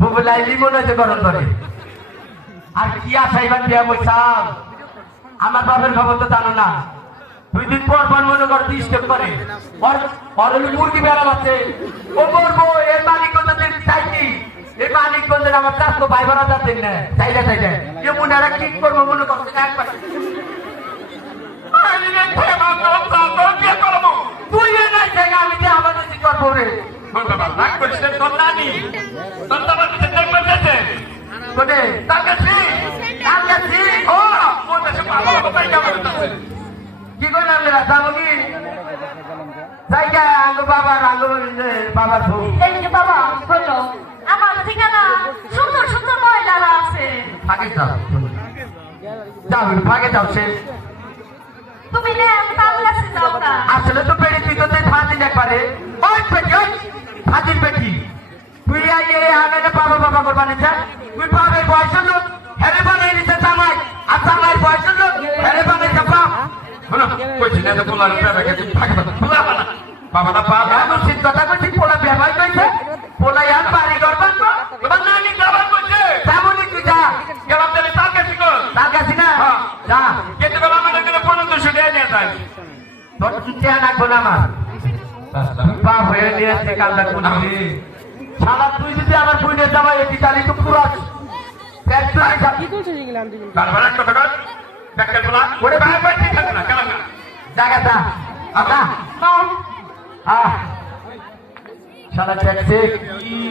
বুবুলাইলি মনে হচ্ছে গরম করে আর কি আসাইবার বিয়া বলছাম আমার বাপের খবর তো জানো না 2 দিন পর পর মনে করো ডিস্টার্ব করে আর মুরগি বেড়া আছে ও করবো এর মালিক কোথায় চাইছি এই মালিক কোথায় আমার চাষতো ভাই ভরা যাচ্ছেন না চাইলে চাইলে এ মনে কি করবো মনে করছে একবার তুই নাই জায়গা আমি যে আমার বেশি করবো রে কোনে কি করে আমরা যাবো কি জায়গা আঙ্গ বাবার বাবার এই যে বাবা হলো আমার ঠিকানা সুন্দর সুন্দর মহিলারা আছে ফাঁকে যাও যাও ফাঁকে যাও সে তুমি না তাহলে কাছে যাও না আসলে তো পেড়ে তুই তো ফাঁদিন একবারে ওই পেটি ওই ফাঁদির পেটি তুই আইয়ে আগে বাবা বাবা করবানি চাই তুই বাবার বয়সের লোক হেরে বানাই নিতে জামাই আর জামাইয়ের বয়সের লোক হেরে বানাই চাপা শোনো কইছি না তো পোলার পেপাকে তুমি ফাঁকে পোলা বানা বাবা না বাবা এমন শীত কথা কইছি পোলা ব্যবহার কইছে পোলা ইয়ার বাড়ি করবেন তো তোমার নানি ব্যবহার কইছে তেমনই তুই যা গেলাম তাহলে তার কাছে কর তার কাছে না যা কেটে বেলা মানে করে 1500 টাকা নিয়ে যাই তোর চিন্তা রাখবো না আমার বাপ হয়ে নিয়েছে কালটা কোনদিন সারা তুই যদি আমার বইনে যাওয়া এটি তাহলে তো পুরো কি করছিস এগুলো আমি কারবার একটা কথা ব্যাককেল বলা ওরে ভাই ভাই ঠিক আছে না কেন না জায়গাটা আচ্ছা সারা দেখছে